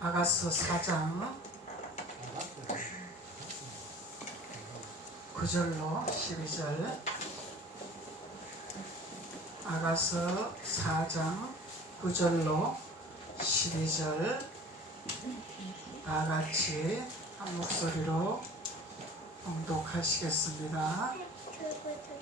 아가서 4장 9절로 12절. 아가서 4장 9절로 12절 다같이 한 목소리로 봉독하시겠습니다.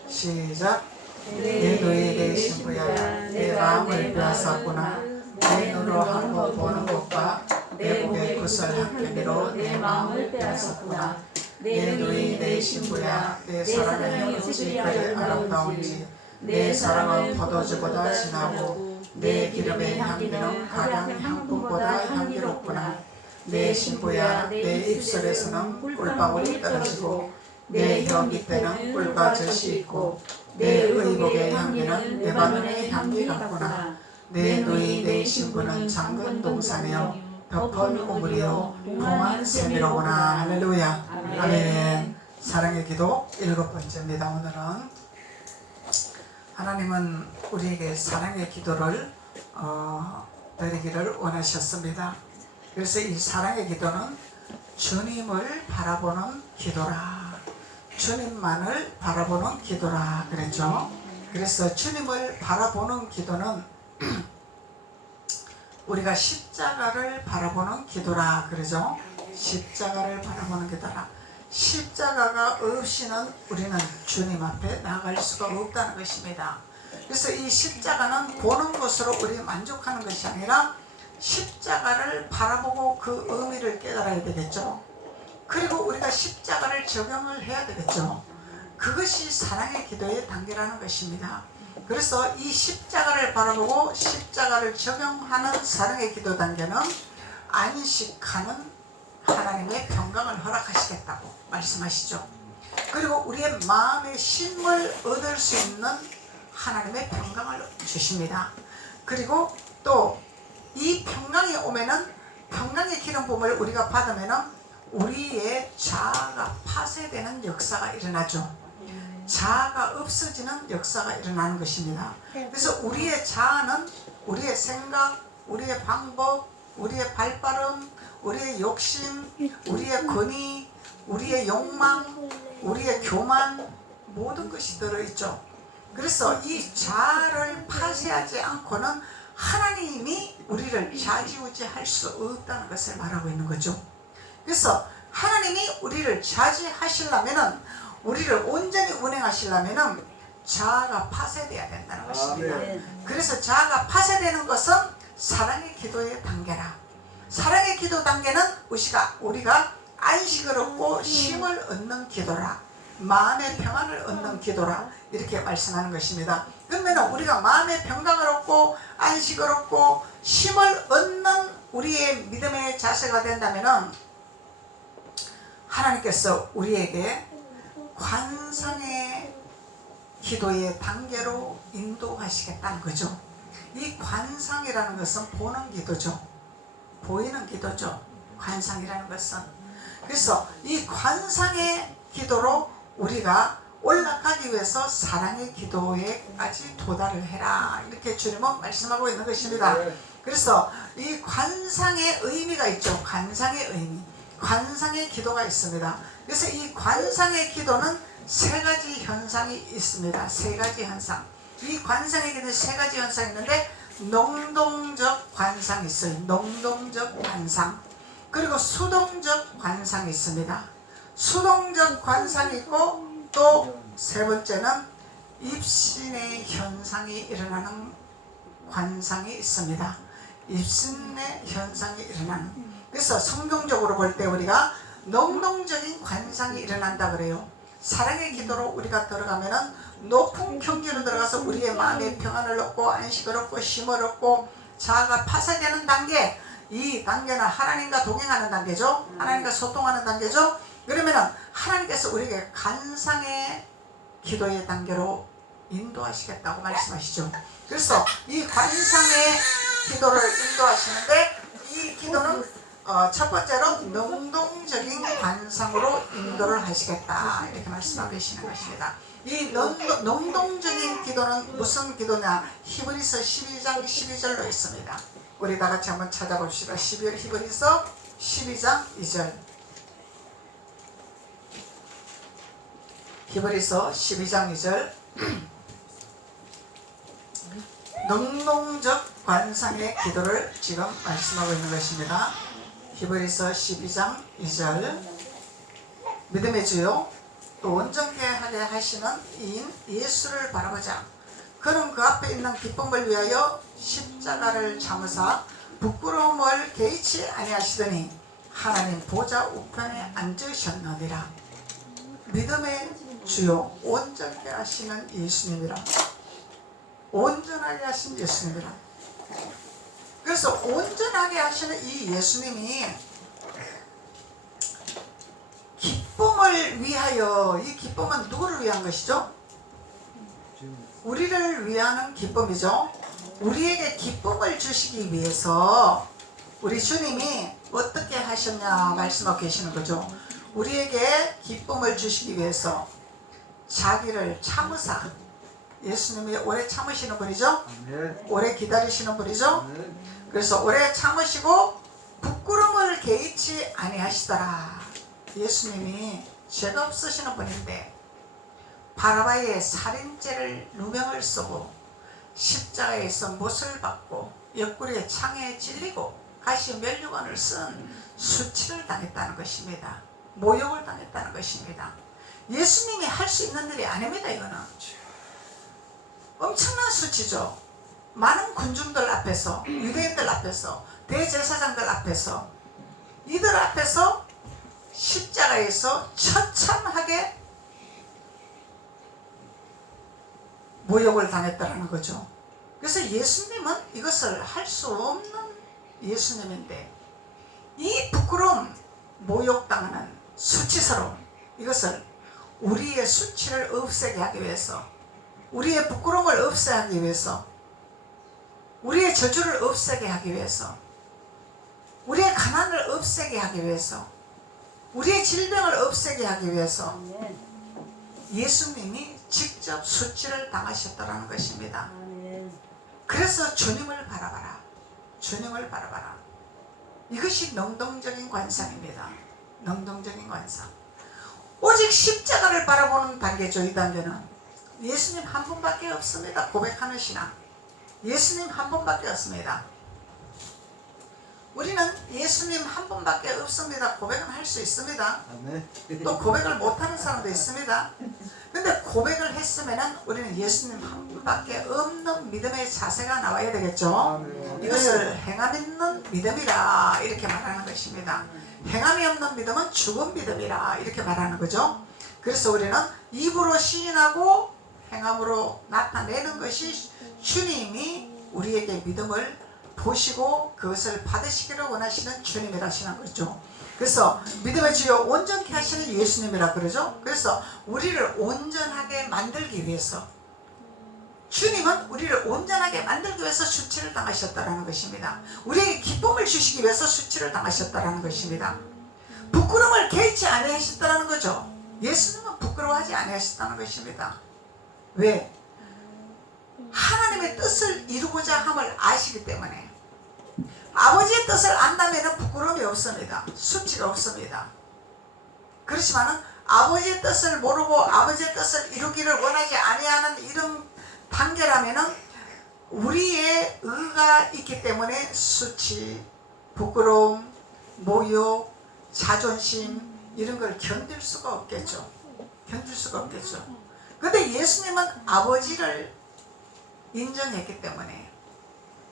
시작. 내 노예 내 신부야, 내 마음을 빼앗았구나. 내 눈으로 한 번 보는 것과 내 목에 구슬 한 개미로 내 마음을 빼앗았구나. 내 노예 내 신부야, 내 사랑은 어찌 그리 아름다운지. 내 사랑은 포도주보다 진하고 내 기름의 향기는 가량 향품보다 향기롭구나. 내 신부야, 내 입술에서는 꿀방울이 떨어지고 내 혀 밑에는 꿀과 젖이 있고 내 의복의 향기는 레바논의 향기 같구나. 내 누이 내 신부는 잠근 동산이요 덮은 우물이요 동안 샘이로구나. 할렐루야. 아멘. 사랑의 기도 7번째입니다. 오늘은 하나님은 우리에게 사랑의 기도를 드리기를 원하셨습니다. 그래서 이 사랑의 기도는 주님을 바라보는 기도라, 주님만을 바라보는 기도라 그랬죠. 그래서 주님을 바라보는 기도는 우리가 십자가를 바라보는 기도라 그러죠. 십자가를 바라보는 기도라. 십자가가 없이는 우리는 주님 앞에 나아갈 수가 없다는 것입니다. 그래서 이 십자가는 보는 것으로 우리 만족하는 것이 아니라 십자가를 바라보고 그 의미를 깨달아야 되겠죠. 그리고 우리가 십자가를 적용을 해야 되겠죠. 그것이 사랑의 기도의 단계라는 것입니다. 그래서 이 십자가를 바라보고 십자가를 적용하는 사랑의 기도 단계는 안식하는 하나님의 평강을 허락하시겠다고 말씀하시죠. 그리고 우리의 마음의 쉼을 얻을 수 있는 하나님의 평강을 주십니다. 그리고 또 이 평강이 오면은, 평강의 기름 부음을 우리가 받으면은 우리의 자아가 파쇄되는 역사가 일어나죠. 자아가 없어지는 역사가 일어나는 것입니다. 그래서 우리의 자아는 우리의 생각, 우리의 방법, 우리의 발빠름, 우리의 욕심, 우리의 권위, 우리의 욕망, 우리의 교만, 모든 것이 들어있죠. 그래서 이 자아를 파쇄하지 않고는 하나님이 우리를 좌지우지할 수 없다는 것을 말하고 있는 거죠. 그래서 하나님이 우리를 좌지하시려면은, 우리를 온전히 운행하시려면은 자아가 파쇄되어야 된다는 것입니다. 그래서 자아가 파쇄되는 것은 사랑의 기도의 단계라. 사랑의 기도 단계는 우리가 안식을 얻고 쉼을 얻는 기도라, 마음의 평안을 얻는 기도라, 이렇게 말씀하는 것입니다. 그러면 우리가 마음의 평강을 얻고 안식을 얻고 쉼을 얻는 우리의 믿음의 자세가 된다면 하나님께서 우리에게 관상의 기도의 단계로 인도하시겠다는 거죠. 이 관상이라는 것은 보는 기도죠. 보이는 기도죠. 관상이라는 것은. 그래서 이 관상의 기도로 우리가 올라가기 위해서 사랑의 기도에까지 도달을 해라, 이렇게 주님은 말씀하고 있는 것입니다. 그래서 이 관상의 의미가 있죠. 관상의 의미, 관상의 기도가 있습니다. 그래서 이 관상의 기도는 세 가지 현상이 있습니다. 세 가지 현상. 이 관상의 기도는 세 가지 현상이 있는데, 능동적 관상이 있어요. 능동적 관상. 그리고 수동적 관상이 있습니다. 수동적 관상이 있고, 또 세 번째는 입신의 현상이 일어나는 관상이 있습니다. 입신의 현상이 일어나는. 그래서 성경적으로 볼 때 우리가 능동적인 관상이 일어난다 그래요. 사랑의 기도로 우리가 들어가면은 높은 경지로 들어가서 우리의 마음의 평안을 얻고 안식을 얻고 쉼을 얻고 자아가 파쇄되는 단계, 이 단계는 하나님과 동행하는 단계죠. 하나님과 소통하는 단계죠. 그러면은 하나님께서 우리에게 관상의 기도의 단계로 인도하시겠다고 말씀하시죠. 그래서 이 관상의 기도를 인도하시는데, 이 기도는 첫 번째로 능동적인 관상으로 인도를 하시겠다, 이렇게 말씀하고 계시는 것입니다. 이 능동적인 기도는 무슨 기도냐? 히브리서 12장 12절로 있습니다. 우리 다 같이 한번 찾아봅시다. 히브리서 12장 2절. 히브리서 12장 2절. 능동적 관상의 기도를 지금 말씀하고 있는 것입니다. 히브리서 12장 2절. 믿음의 주요 또 온전케 하게 하시는 이인 예수를 바라보자. 그는 그 앞에 있는 기쁨을 위하여 십자가를 참으사 부끄러움을 개의치 아니하시더니 하나님 보좌 우편에 앉으셨느니라. 믿음의 주요 온전케 하시는 예수님이라. 온전하게 하신 예수님이라. 그래서 온전하게 하시는 이 예수님이 기쁨을 위하여, 이 기쁨은 누구를 위한 것이죠? 우리를 위하는 기쁨이죠. 우리에게 기쁨을 주시기 위해서 우리 주님이 어떻게 하셨냐 말씀하고 계시는 거죠. 우리에게 기쁨을 주시기 위해서 자기를 참으사, 예수님이 오래 참으시는 분이죠. 오래 기다리시는 분이죠. 그래서 오래 참으시고 부끄러움을 개의치 아니하시더라. 예수님이 죄가 없으시는 분인데 바라바의 살인죄를 누명을 쓰고 십자가에서 못을 받고 옆구리에 창에 찔리고 가시 면류관을 쓴 수치를 당했다는 것입니다. 모욕을 당했다는 것입니다. 예수님이 할 수 있는 일이 아닙니다. 이거는 엄청난 수치죠. 많은 군중들 앞에서, 유대인들 앞에서, 대제사장들 앞에서, 이들 앞에서 십자가에서 처참하게 모욕을 당했다는 거죠. 그래서 예수님은 이것을 할 수 없는 예수님인데 이 부끄러움, 모욕당하는 수치스러움, 이것을 우리의 수치를 없애게 하기 위해서, 우리의 부끄러움을 없애기 위해서, 우리의 저주를 없애게 하기 위해서, 우리의 가난을 없애게 하기 위해서, 우리의 질병을 없애게 하기 위해서 예수님이 직접 수치를 당하셨다는 것입니다. 그래서 주님을 바라봐라. 주님을 바라봐라. 이것이 능동적인 관상입니다. 능동적인 관상. 오직 십자가를 바라보는 단계죠. 이 단계는 예수님 한 분밖에 없습니다. 고백하는 신앙. 예수님 한 분밖에 없습니다. 우리는 예수님 한 분밖에 없습니다. 고백은 할 수 있습니다. 또 고백을 못하는 사람도 있습니다. 근데 고백을 했으면 우리는 예수님 한 분밖에 없는 믿음의 자세가 나와야 되겠죠. 이것을 행함 있는 믿음이라 이렇게 말하는 것입니다. 행함이 없는 믿음은 죽은 믿음이라 이렇게 말하는 거죠. 그래서 우리는 입으로 시인하고 행함으로 나타내는 것이 주님이 우리에게 믿음을 보시고 그것을 받으시기를 원하시는 주님이라시는 거죠. 그래서 믿음의 주요 온전케 하시는 예수님이라 그러죠. 그래서 우리를 온전하게 만들기 위해서, 주님은 우리를 온전하게 만들기 위해서 수치를 당하셨다는 것입니다. 우리에게 기쁨을 주시기 위해서 수치를 당하셨다는 것입니다. 부끄러움을 개의치 아니하셨다는 거죠. 예수님은 부끄러워하지 아니하셨다는 것입니다. 왜? 하나님의 뜻을 이루고자 함을 아시기 때문에. 아버지의 뜻을 안다면 부끄러움이 없습니다. 수치가 없습니다. 그렇지만 아버지의 뜻을 모르고 아버지의 뜻을 이루기를 원하지 아니하는 이런 단계라면 우리의 의가 있기 때문에 수치, 부끄러움, 모욕, 자존심 이런 걸 견딜 수가 없겠죠. 견딜 수가 없겠죠. 그런데 예수님은 아버지를 인정했기 때문에,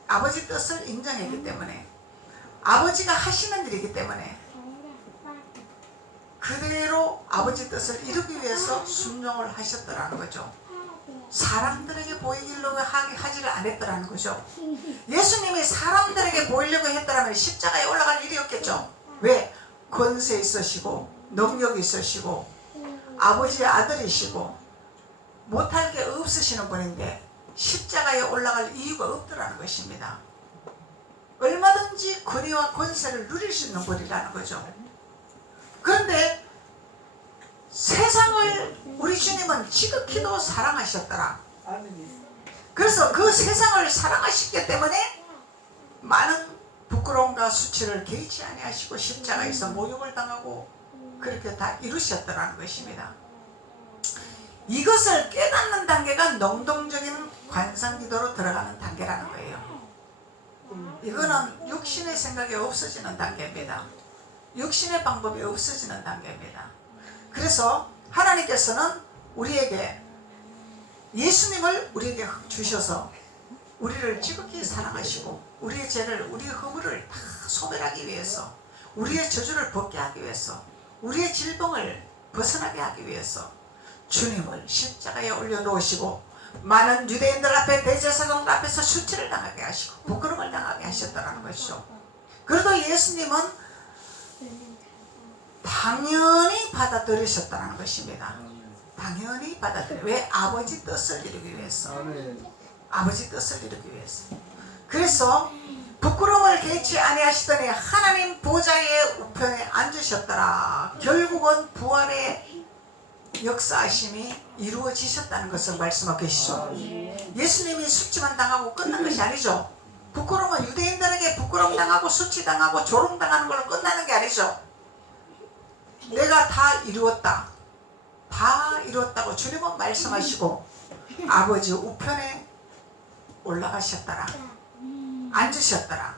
아버지 뜻을 인정했기 때문에, 아버지가 하시는 일이기 때문에 그대로 아버지 뜻을 이루기 위해서 순종을 하셨더라는 거죠. 사람들에게 보이려고 하지를 않았더라는 거죠. 예수님이 사람들에게 보이려고 했더라면 십자가에 올라갈 일이 없겠죠. 왜? 권세 있으시고 능력이 있으시고 아버지의 아들이시고 못할 게 없으시는 분인데 십자가에 올라갈 이유가 없더라는 것입니다. 얼마든지 권위와 권세를 누릴 수 있는 분이라는 거죠. 그런데 세상을 우리 주님은 지극히도 사랑하셨더라. 그래서 그 세상을 사랑하셨기 때문에 많은 십자가 수치를 개의치 아니하시고 십자가에서 모욕을 당하고 그렇게 다 이루셨더라는 것입니다. 이것을 깨닫는 단계가 능동적인 관상기도로 들어가는 단계라는 거예요. 이거는 육신의 생각이 없어지는 단계입니다. 육신의 방법이 없어지는 단계입니다. 그래서 하나님께서는 우리에게 예수님을 우리에게 주셔서 우리를 지극히 사랑하시고 우리의 죄를, 우리의 허물을 다 소멸하기 위해서, 우리의 저주를 벗게 하기 위해서, 우리의 질병을 벗어나게 하기 위해서 주님을 십자가에 올려놓으시고 많은 유대인들 앞에, 대제사장들 앞에서 수치를 당하게 하시고 부끄러움을 당하게 하셨다는 것이죠. 그래도 예수님은 당연히 받아들이셨다는 것입니다. 당연히 받아들여. 왜? 아버지 뜻을 이루기 위해서. 아버지 뜻을 이루기 위해서. 그래서 부끄러움을 개의치 아니하시더니 하나님 보좌의 우편에 앉으셨더라. 결국은 부활의 역사하심이 이루어지셨다는 것을 말씀하고 계시죠. 예수님이 수치만 당하고 끝난 것이 아니죠. 부끄러움은 유대인들에게 부끄러움 당하고 수치 당하고 조롱 당하는 걸로 끝나는 게 아니죠. 내가 다 이루었다. 다 이루었다고 주님은 말씀하시고 아버지 우편에 올라가셨더라. 앉으셨더라.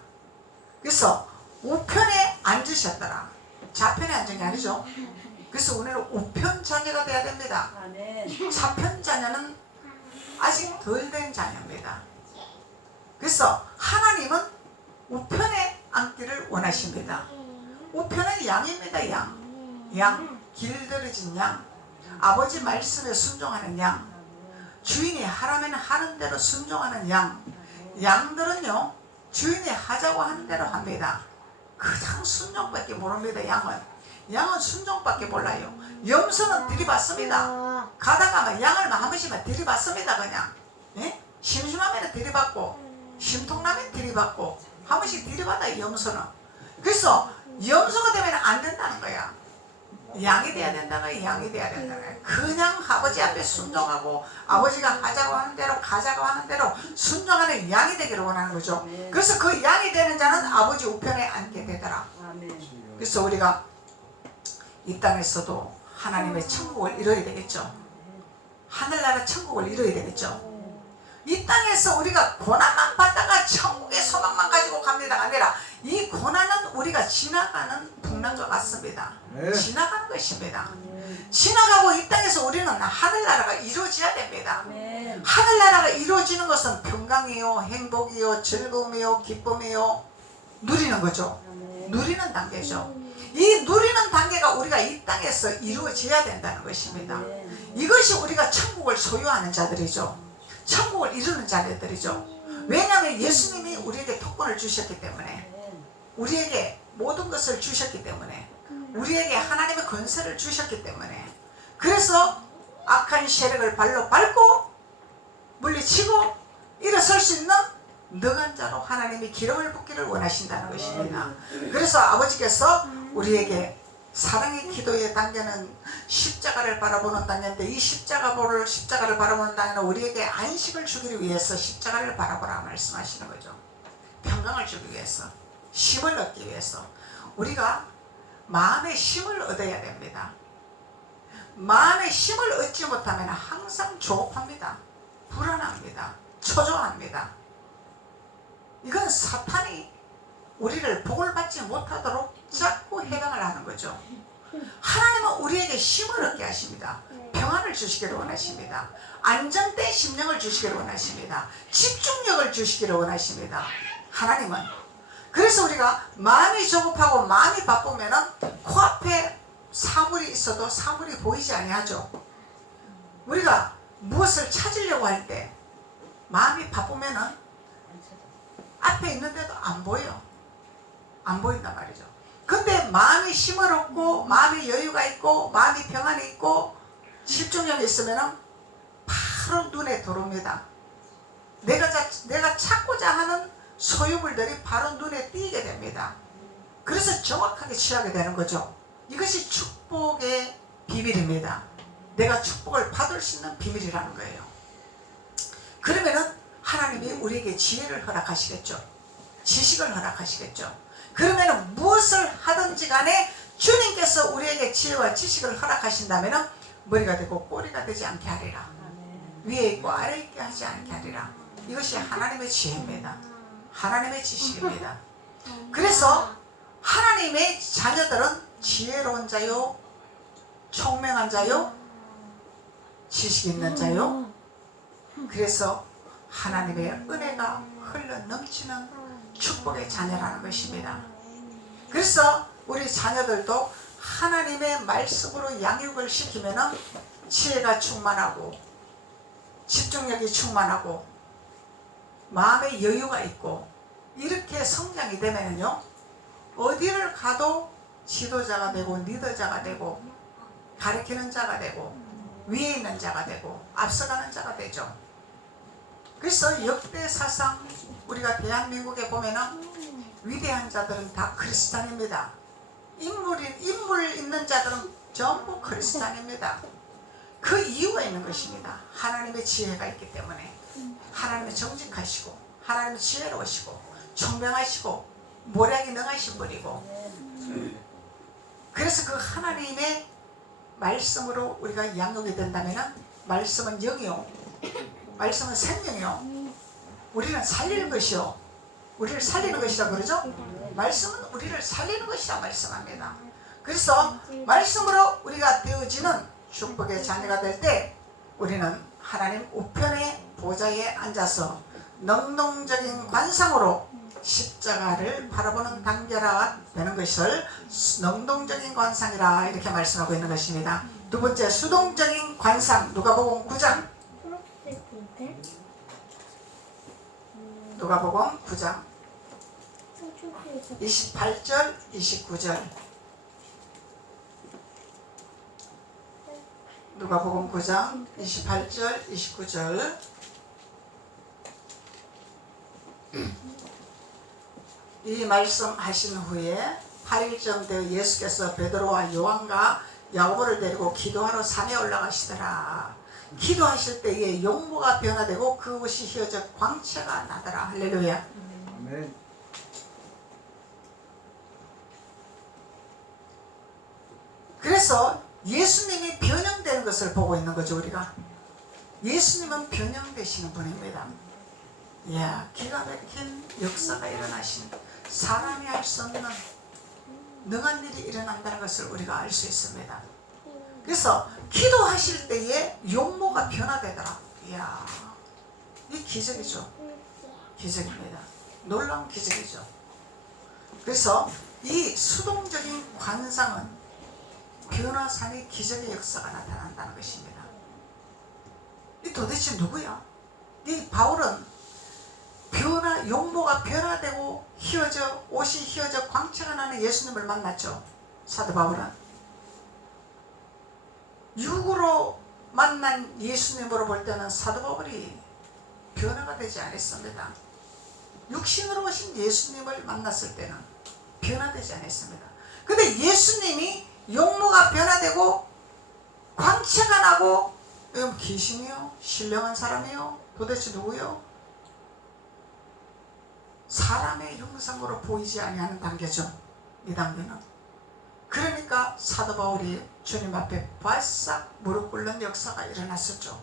그래서 우편에 앉으셨더라. 좌편에 앉은 게 아니죠. 그래서 우리는 우편 자녀가 돼야 됩니다. 좌편 자녀는 아직 덜 된 자녀입니다. 그래서 하나님은 우편에 앉기를 원하십니다. 우편은 양입니다. 양, 길들여진 양, 아버지 말씀에 순종하는 양, 주인이 하라면 하는 대로 순종하는 양. 양들은요 주인이 하자고 하는 대로 합니다. 그냥 순종밖에 모릅니다. 양은 순종밖에 몰라요. 염소는 들이받습니다. 가다가 양을 한 번씩만 들이받습니다. 그냥 심심하면 들이받고 심통나면 들이받고 한 번씩 들이받아요. 염소는. 그래서 염소가 되면 안 된다는 거야. 양이 돼야 된다는 양이 돼야 된다는 거야. 그냥 아버지 앞에 순종하고 아버지가 하자고 하는 대로 가자고 하는 대로 순종하는 양이 되기를 원하는 거죠. 그래서 그 양이 되는 자는 아버지 우편에 앉게 되더라. 그래서 우리가 이 땅에서도 하나님의 천국을 이뤄야 되겠죠. 하늘나라 천국을 이뤄야 되겠죠. 이 땅에서 우리가 고난만 받다가 천국의 소망만 가지고 갑니다가 아니라 이 고난은 우리가 지나가는 풍랑과 같습니다. 지나가는 것입니다. 지나가고 이 땅에서 우리는 하늘나라가 이루어져야 됩니다. 하늘나라가 이루어지는 것은 평강이요, 행복이요, 즐거움이요, 기쁨이요, 누리는 거죠. 누리는 단계죠. 이 누리는 단계가 우리가 이 땅에서 이루어져야 된다는 것입니다. 이것이 우리가 천국을 소유하는 자들이죠. 천국을 이루는 자들이죠. 왜냐하면 예수님이 우리에게 특권을 주셨기 때문에, 우리에게 모든 것을 주셨기 때문에, 우리에게 하나님의 권세를 주셨기 때문에, 그래서 악한 세력을 발로 밟고 물리치고 일어설 수 있는 능한 자로 하나님이 기름을 붓기를 원하신다는 것입니다. 그래서 아버지께서 우리에게 사랑의 기도의 단계는 십자가를 바라보는 단계인데, 이 십자가를 바라보는 단계는 우리에게 안식을 주기를 위해서 십자가를 바라보라 말씀하시는 거죠. 평강을 주기 위해서, 힘을 얻기 위해서. 우리가 마음의 힘을 얻어야 됩니다. 마음의 힘을 얻지 못하면 항상 조급합니다. 불안합니다. 초조합니다. 이건 사탄이 우리를 복을 받지 못하도록 자꾸 해방을 하는 거죠. 하나님은 우리에게 힘을 얻게 하십니다. 평안을 주시기를 원하십니다. 안정된 심령을 주시기를 원하십니다. 집중력을 주시기를 원하십니다. 하나님은. 그래서 우리가 마음이 조급하고 마음이 바쁘면은 코앞에 사물이 있어도 사물이 보이지 아니하죠. 우리가 무엇을 찾으려고 할 때 마음이 바쁘면은 앞에 있는데도 안 보여. 안 보인단 말이죠. 근데 마음이 힘을 얻고 마음이 여유가 있고 마음이 평안이 있고 집중력이 있으면 바로 눈에 들어옵니다. 내가 찾고자 하는 소유물들이 바로 눈에 띄게 됩니다. 그래서 정확하게 취하게 되는 거죠. 이것이 축복의 비밀입니다. 내가 축복을 받을 수 있는 비밀이라는 거예요. 그러면은 하나님이 우리에게 지혜를 허락하시겠죠. 지식을 허락하시겠죠. 그러면 무엇을 하든지 간에 주님께서 우리에게 지혜와 지식을 허락하신다면 머리가 되고 꼬리가 되지 않게 하리라. 위에 있고 아래에 있게 하지 않게 하리라. 이것이 하나님의 지혜입니다. 하나님의 지식입니다. 그래서 하나님의 자녀들은 지혜로운 자요, 총명한 자요, 지식 있는 자요. 그래서 하나님의 은혜가 흘러 넘치는 축복의 자녀라는 것입니다. 그래서 우리 자녀들도 하나님의 말씀으로 양육을 시키면 지혜가 충만하고 집중력이 충만하고 마음의 여유가 있고 이렇게 성장이 되면요 어디를 가도 지도자가 되고 리더자가 되고 가르치는 자가 되고 위에 있는 자가 되고 앞서가는 자가 되죠. 그래서 역대사상 우리가 대한민국에 보면은 위대한 자들은 다 크리스찬입니다. 인물 있는 자들은 전부 크리스찬입니다. 그 이유가 있는 것입니다. 하나님의 지혜가 있기 때문에. 하나님의 정직하시고 하나님의 지혜로우시고 총명하시고 모략이 능하신 분이고, 그래서 그 하나님의 말씀으로 우리가 양육이 된다면 말씀은 영이요, 말씀은 생명이요, 우리는 살리는 것이요, 우리를 살리는 것이라 그러죠. 말씀은 우리를 살리는 것이라 말씀합니다. 그래서 말씀으로 우리가 되어지는 축복의 자녀가 될 때 우리는 하나님 우편의 보좌에 앉아서 능동적인 관상으로 십자가를 바라보는 단계라 되는 것을 능동적인 관상이라 이렇게 말씀하고 있는 것입니다. 두 번째, 수동적인 관상. 누가복음 9장, 누가복음 9장 28절 29절. 누가복음 9장 28절 29절. 이 말씀하신 후에 8일쯤 되어 예수께서 베드로와 요한과 야고보를 데리고 기도하러 산에 올라가시더라. 기도하실 때에 용모가 변화되고 그것이 휘어져 광채가 나더라. 할렐루야. 아멘. 그래서 예수님이 변형되는 것을 보고 있는 거죠. 우리가 예수님은 변형되시는 분입니다. 이야, 기가 막힌 역사가 일어나신, 사람이 할 수 없는 능한 일이 일어난다는 것을 우리가 알 수 있습니다. 그래서 기도하실 때에 용모가 변화되더라. 이야, 이 기적이죠. 기적입니다. 놀라운 기적이죠. 그래서 이 수동적인 관상은 변화산의 기적의 역사가 나타난다는 것입니다. 이 도대체 누구야? 이 바울은 용모가 변화되고 휘어져, 옷이 휘어져 광채가 나는 예수님을 만났죠. 사도 바울은 육으로 만난 예수님으로 볼 때는 사도 바울이 변화가 되지 않았습니다. 육신으로 오신 예수님을 만났을 때는 변화되지 않았습니다. 근데 예수님이 용모가 변화되고 광채가 나고, 이건 귀신이요? 신령한 사람이요? 도대체 누구요? 사람의 형상으로 보이지 아니하는 단계죠. 이 단계는. 그러니까 사도 바울이 주님 앞에 바싹 무릎 꿇는 역사가 일어났었죠.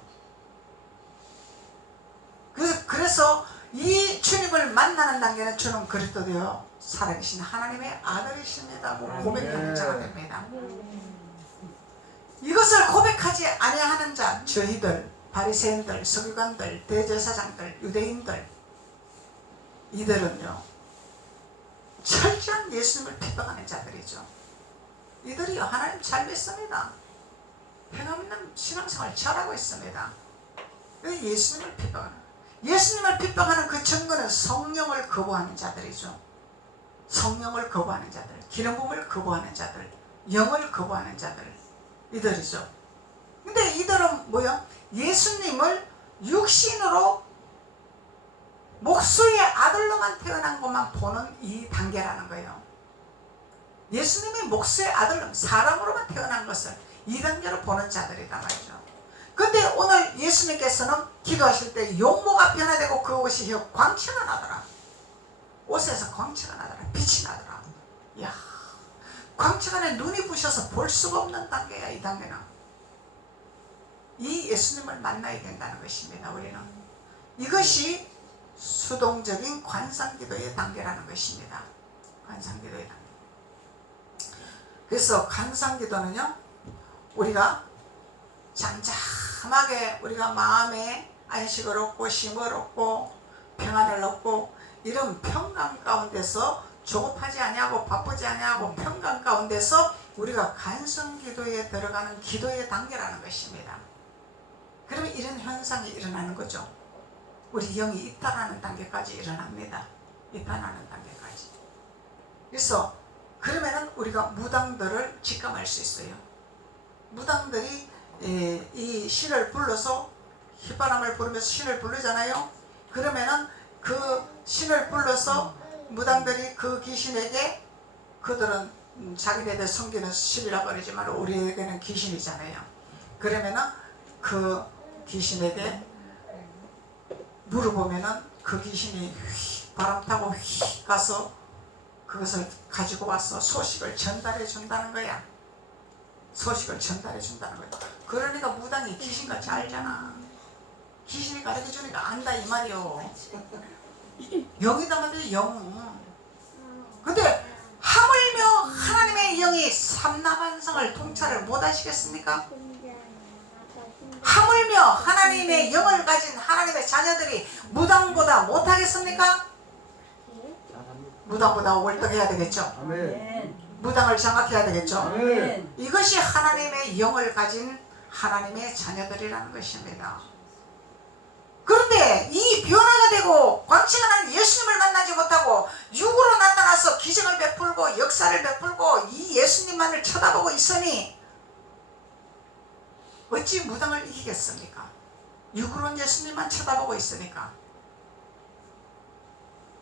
그래서 이 주님을 만나는 단계는 주는 그리스도 되어 살아계신 하나님의 아들이십니다고 고백하는 자가 됩니다. 이것을 고백하지 아니하는 자, 저희들, 바리새인들, 서기관들, 대제사장들, 유대인들, 이들은요 철저한 예수님을 핍박하는 자들이죠. 이들이 하나님 잘 믿습니다. 변함없는 신앙생활 잘하고 있습니다. 예수님을 핍박하는, 예수님을 핍박하는 그 증거는 성령을 거부하는 자들이죠. 성령을 거부하는 자들, 기름 부음을 거부하는 자들, 영을 거부하는 자들, 이들이죠. 근데 이들은 뭐야? 예수님을 육신으로 목수의 아들로만 태어난 것만 보는 이 단계라는 거예요. 예수님이 목수의 아들로, 사람으로만 태어난 것을 이 단계로 보는 자들이란 말이죠. 근데 오늘 예수님께서는 기도하실 때 용모가 변화되고 그 옷이 광채가 나더라. 옷에서 광채가 나더라. 빛이 나더라. 이야, 광채가 내 눈이 부셔서 볼 수가 없는 단계야. 이 단계는 이 예수님을 만나야 된다는 것입니다. 우리는 이것이 수동적인 관상기도의 단계라는 것입니다. 관상기도의 단계. 그래서 관상기도는요, 우리가 잠잠하게 우리가 마음에 안식을 얻고 쉼을 얻고 평안을 얻고 이런 평강 가운데서 조급하지 아니하고 바쁘지 아니하고 평강 가운데서 우리가 간성기도에 들어가는 기도의 단계라는 것입니다. 그러면 이런 현상이 일어나는 거죠. 우리 영이 이탈하는 단계까지 일어납니다. 이탈하는 단계까지. 그래서 그러면은 우리가 무당들을 직감할 수 있어요. 무당들이 이 신을 불러서 휘바람을 부르면서 신을 부르잖아요. 그러면은 그 신을 불러서 무당들이 그 귀신에게, 그들은 자기네들 섬기는 신이라고 그러지만 우리에게는 귀신이잖아요. 그러면은 그 귀신에게 물어보면은 그 귀신이 바람 타고 휙 가서 그것을 가지고 와서 소식을 전달해 준다는 거야. 소식을 전달해 준다는 거야. 그러니까 무당이 귀신같이 알잖아. 귀신이 가르쳐 주니까 안다 이 말이요. 영이다 말이야, 영. 근데 하물며 하나님의 영이 삼라만상을 통찰을 못 하시겠습니까? 하물며 하나님의 영을 가진 하나님의 자녀들이 무당보다 못하겠습니까? 무당보다 월등해야 되겠죠. 아멘. 무당을 장악해야 되겠죠. 아멘. 이것이 하나님의 영을 가진 하나님의 자녀들이라는 것입니다. 그런데 이 변화가 되고 광채가 난 예수님을 만나지 못하고 육으로 나타나서 기적을 베풀고 역사를 베풀고 이 예수님만을 쳐다보고 있으니 어찌 무당을 이기겠습니까? 육으로는 예수님만 쳐다보고 있으니까.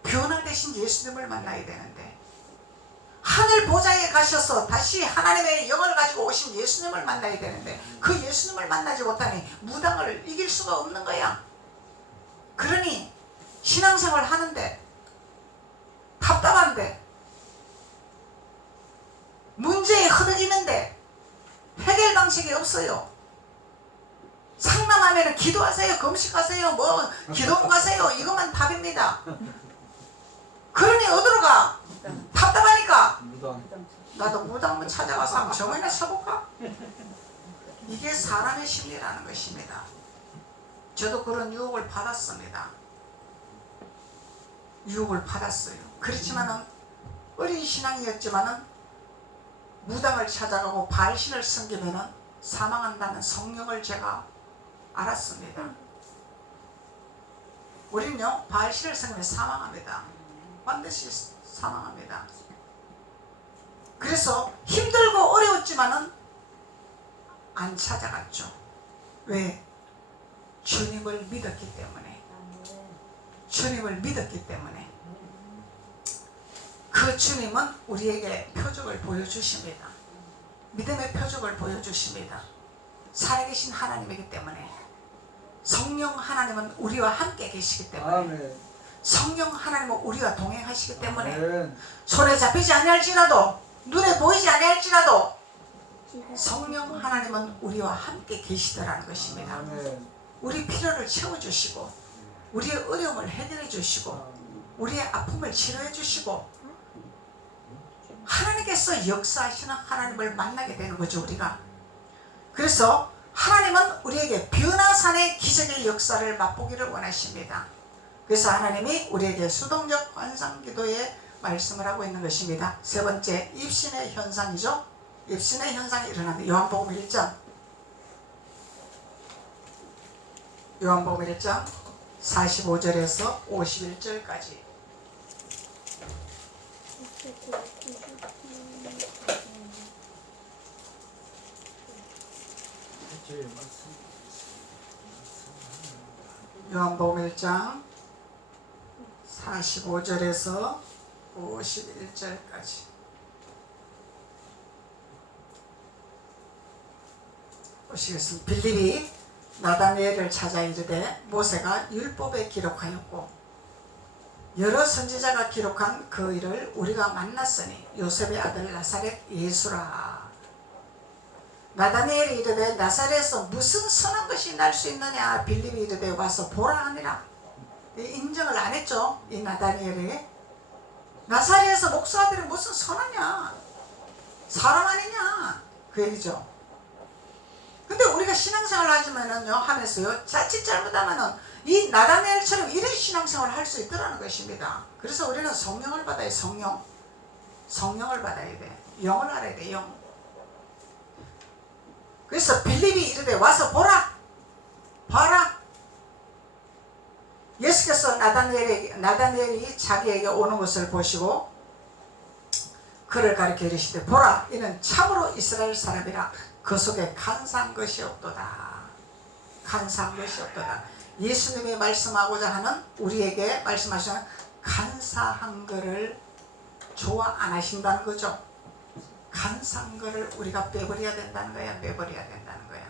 변화되신 예수님을 만나야 되는데, 하늘 보좌에 가셔서 다시 하나님의 영을 가지고 오신 예수님을 만나야 되는데 그 예수님을 만나지 못하니 무당을 이길 수가 없는 거야. 그러니 신앙생활 하는데 답답한데 문제에 허덕이는데 해결 방식이 없어요. 상담하면 기도하세요, 금식하세요, 뭐 기도문 가세요, 이것만 답입니다. 그러니 어디로 가? 답답하니까 나도 무당 한번 찾아가서 한번 정원이나 쳐볼까? 이게 사람의 심리라는 것입니다. 저도 그런 유혹을 받았습니다. 유혹을 받았어요. 그렇지만은 어린 신앙이었지만은 무당을 찾아가고 바알신을 섬기면은 사망한다는 성령을 제가 알았습니다. 우리는요, 바알신을 섬기면 사망합니다. 반드시 사망합니다. 그래서 힘들고 어려웠지만은 안 찾아갔죠. 왜? 주님을 믿었기 때문에. 주님을 믿었기 때문에. 그 주님은 우리에게 표적을 보여주십니다. 믿음의 표적을 보여주십니다. 살아계신 하나님이기 때문에. 성령 하나님은 우리와 함께 계시기 때문에. 아멘. 성령 하나님은 우리와 동행하시기 때문에. 아멘. 손에 잡히지 아니할지라도, 눈에 보이지 아니할지라도 성령 하나님은 우리와 함께 계시더라는 것입니다. 아멘. 우리 필요를 채워주시고 우리의 어려움을 해결해 주시고 우리의 아픔을 치료해 주시고 하나님께서 역사하시는 하나님을 만나게 되는 거죠, 우리가. 그래서 하나님은 우리에게 변화산의 기적의 역사를 맛보기를 원하십니다. 그래서 하나님이 우리에게 수동적 관상기도의 말씀을 하고 있는 것입니다. 세 번째, 입신의 현상이죠. 입신의 현상이 일어납니다. 요한복음 1장 45절에서 51절까지. 요한복음 1장 45절에서 51절까지. 보시겠습니다. 빌립이 나다니엘을 찾아 이르되 모세가 율법에 기록하였고 여러 선지자가 기록한 그 일을 우리가 만났으니 요셉의 아들 나사렛 예수라. 나다니엘이 이르되 나사렛에서 무슨 선한 것이 날 수 있느냐. 빌립이 이르되 와서 보라 하니라. 인정을 안 했죠. 이 나다니엘이. 나사렛에서 목사들이 무슨 선하냐, 사람 아니냐, 그 얘기죠. 근데 우리가 신앙생활 하지만은요, 하면서요, 자칫 잘못하면은 이 나다니엘처럼 이런 신앙생활을 할 수 있더라는 것입니다. 그래서 우리는 성령을 받아야 돼. 성령을 받아야 돼. 영을 알아야 돼. 영. 그래서 빌립이 이르되 와서 봐라. 예수께서 나다니엘이 자기에게 오는 것을 보시고 그를 가리켜 이르시되 보라, 이는 참으로 이스라엘 사람이라. 그 속에 간사한 것이 없도다. 간사한 것이 없도다. 예수님이 말씀하고자 하는, 우리에게 말씀하시는 간사한 것을 좋아 안 하신다는 거죠. 간사한 것을 우리가 빼버려야 된다는 거야. 빼버려야 된다는 거야.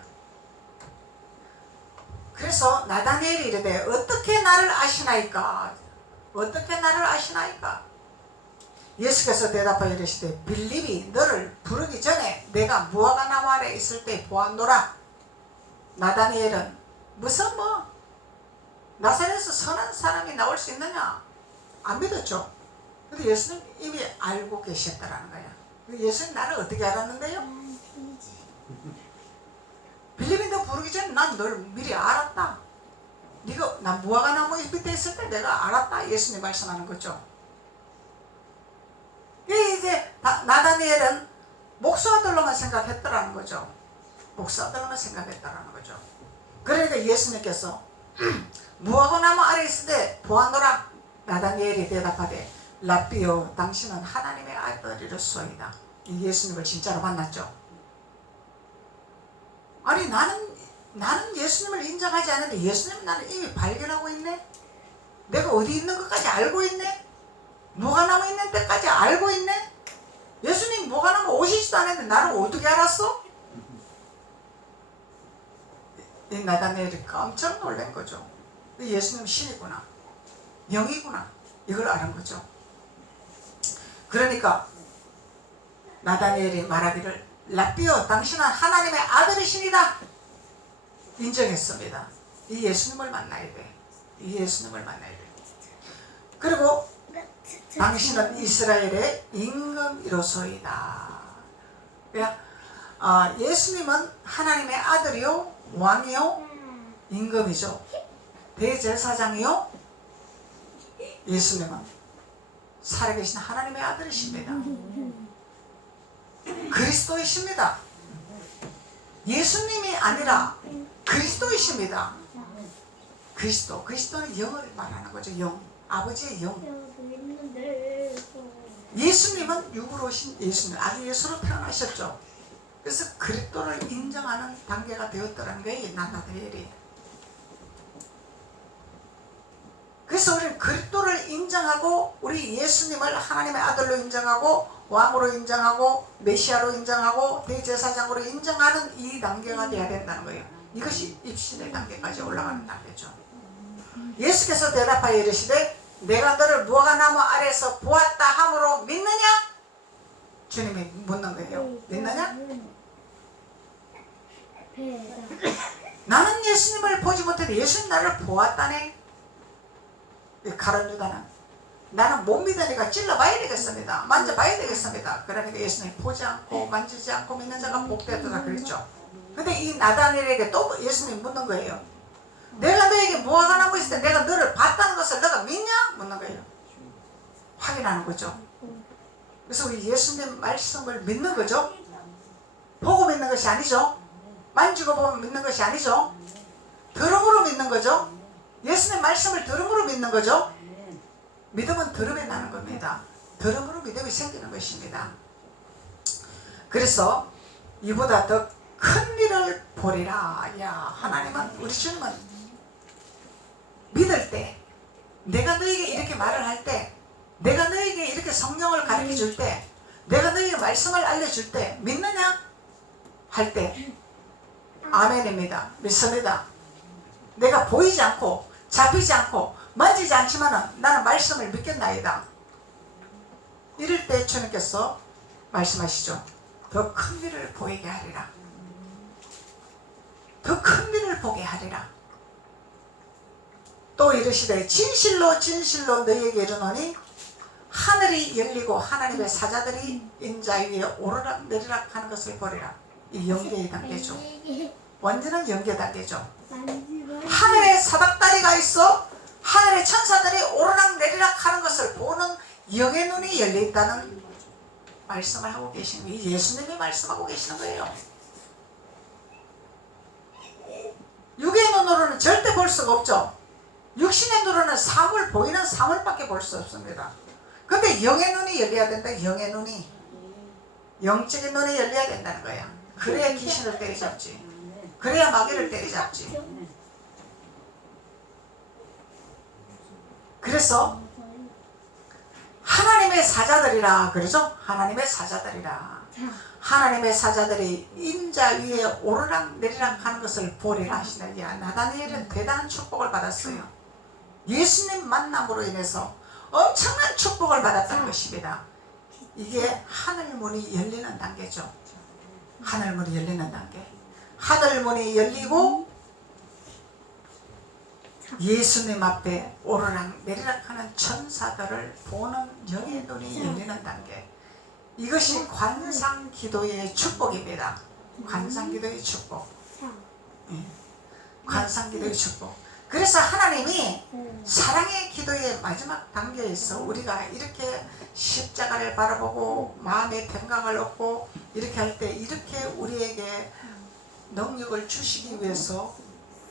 그래서 나다니엘이 이르되 어떻게 나를 아시나이까? 어떻게 나를 아시나이까? 예수께서 대답하여 이르시되 빌립이 너를 부르기 전에 내가 무화과나무 아래 있을 때 보았노라. 나다니엘은 무슨 나사렛에서 선한 사람이 나올 수 있느냐? 안 믿었죠. 근데 예수님 이미 알고 계셨다라는 거야. 예수님 나를 어떻게 알았는데요? 빌립이 너 부르기 전에 난 널 미리 알았다. 네가 나 무화과나무 밑에 있을 때 내가 알았다. 예수님 말씀하는 거죠. 이제 나다니엘은 목사들로만 생각했더라는 거죠. 목사들로만 생각했다라는 거죠. 그러니까 예수님께서 무화과나무 아래 있을 때 보았노라. 나다니엘이 대답하되 랍비여, 당신은 하나님의 아들이로소이다. 예수님을 진짜로 만났죠. 아니 나는 예수님을 인정하지 않는데 예수님은 나는 이미 발견하고 있네. 내가 어디 있는 것까지 알고 있네. 무화과나무 있는 데까지 알고 있네. 예수님 무화과나무 오시지도 않았는데 나를 어떻게 알았어? 이 나다니엘이 깜짝 놀란 거죠. 예수님 신이구나, 영이구나, 이걸 아는 거죠. 그러니까 나다니엘이 말하기를 랍비여, 당신은 하나님의 아들이시니다. 인정했습니다. 이 예수님을 만나야 돼. 이 예수님을 만나야 돼. 그리고 당신은 이스라엘의 임금이로소이다. 예수님은 하나님의 아들이요, 왕이요, 임금이죠. 대제사장이요. 예수님은 살아계신 하나님의 아들이십니다. 그리스도이십니다. 예수님이 아니라 그리스도이십니다. 그리스도는 영을 말하는 거죠. 영, 아버지의 영. 예수님은 육으로 오신 예수님, 아기 예수로 태어나셨죠. 그래서 그리스도를 인정하는 단계가 되었더라는 거예요, 나다니엘이. 그래서 우리는 그리스도를 인정하고, 우리 예수님을 하나님의 아들로 인정하고, 왕으로 인정하고, 메시아로 인정하고, 대제사장으로 인정하는 이 단계가 돼야 된다는 거예요. 이것이 입신의 단계까지 올라가는 단계죠. 예수께서 대답하여 이르시되 내가 너를 무화과나무 아래에서 보았다 함으로 믿느냐? 주님이 묻는 거예요. 믿느냐? 나는 예수님을 보지 못해도 예수님 나를 보았다네. 가룟 유다는 나는 못 믿으니까 찔러봐야 되겠습니다. 만져봐야 되겠습니다. 그러니까 예수님 보지 않고 만지지 않고 믿는 자가 복되었다 그랬죠. 근데 이 나다니엘에게 또 예수님 묻는 거예요. 내가 너에게 무화과나무 있을 때 내가 너를 봤다는 것을 너가 믿냐? 묻는 거예요. 확인하는 거죠. 그래서 우리 예수님 말씀을 믿는 거죠. 보고 믿는 것이 아니죠. 만지고 보면 믿는 것이 아니죠. 들음으로 믿는 거죠. 예수님 말씀을 들음으로 믿는 거죠. 믿음은 들음에 나는 겁니다. 들음으로 믿음이 생기는 것입니다. 그래서 이보다 더 큰 일을 보리라. 야, 하나님은, 우리 주님은 믿을 때, 내가 너에게 이렇게 말을 할 때, 내가 너에게 이렇게 성령을 가르쳐 줄 때, 내가 너에게 말씀을 알려줄 때 믿느냐? 할 때 아멘입니다. 믿습니다. 내가 보이지 않고 잡히지 않고 만지지 않지만 나는 말씀을 믿겠나이다. 이럴 때 주님께서 말씀하시죠. 더 큰 일을 보이게 하리라. 더 큰 일을 보게 하리라. 또 이르시되 진실로 진실로 너희에게 이르노니 하늘이 열리고 하나님의 사자들이 인자 위에 오르락 내리락 하는 것을 보리라. 이 영계의 단계죠. 완전한 영계 단계죠. 하늘에 사닥다리가 있어 하늘의 천사들이 오르락 내리락 하는 것을 보는 영의 눈이 열려있다는 말씀을 하고 계시는 거예요. 예수님이 말씀하고 계시는 거예요. 육의 눈으로는 절대 볼 수가 없죠. 육신의 눈으로는 사물, 보이는 사물밖에 볼 수 없습니다. 근데 영의 눈이 열려야 된다. 영의 눈이, 영적인 눈이 열려야 된다는 거야. 그래야 귀신을 때리잡지. 그래야 마귀를 때리잡지. 그래서 하나님의 사자들이라 그러죠. 하나님의 사자들이라. 하나님의 사자들이 인자 위에 오르락 내리락 하는 것을 보리라 하시는 야, 나다니엘은 대단한 축복을 받았어요. 예수님 만남으로 인해서 엄청난 축복을 받았다는 것입니다. 이게 하늘문이 열리는 단계죠. 하늘문이 열리는 단계. 하늘문이 열리고 예수님 앞에 오르락 내리락 하는 천사들을 보는 영의 눈이 열리는 단계. 이것이 관상기도의 축복입니다. 관상기도의 축복. 관상기도의 축복. 그래서 하나님이 사랑의 기도의 마지막 단계에서 우리가 이렇게 십자가를 바라보고 마음의 평강을 얻고 이렇게 할 때 이렇게 우리에게 능력을 주시기 위해서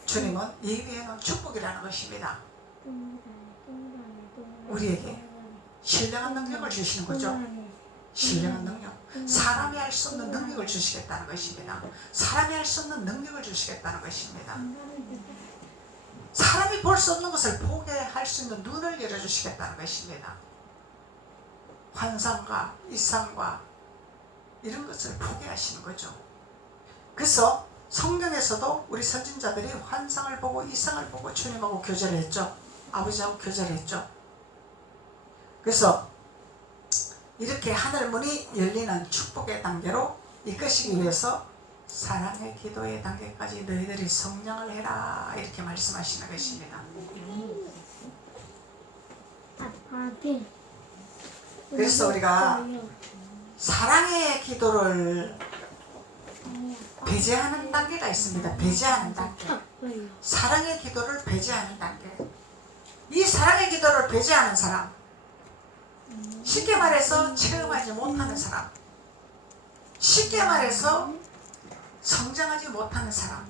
주님은 예비해 놓은 축복이라는 것입니다. 우리에게 신령한 능력을 주시는 거죠. 신령한 능력. 사람이 할 수 없는 능력을 주시겠다는 것입니다. 사람이 할 수 없는 능력을 주시겠다는 것입니다. 사람이 볼 수 없는 것을 보게 할 수 있는 눈을 열어주시겠다는 것입니다. 환상과 이상과 이런 것을 보게 하시는 거죠. 그래서 성경에서도 우리 선진자들이 환상을 보고 이상을 보고 주님하고 교제를 했죠. 아버지하고 교제를 했죠. 그래서 이렇게 하늘문이 열리는 축복의 단계로 이끄시기 위해서 사랑의 기도의 단계까지 너희들이 성령을 해라 이렇게 말씀하시는 것입니다. 그래서 우리가 사랑의 기도를 배제하는 단계가 있습니다. 배제하는 단계. 사랑의 기도를 배제하는 단계. 이 사랑의 기도를 배제하는 사람, 쉽게 말해서 체험하지 못하는 사람, 쉽게 말해서 성장하지 못하는 사람,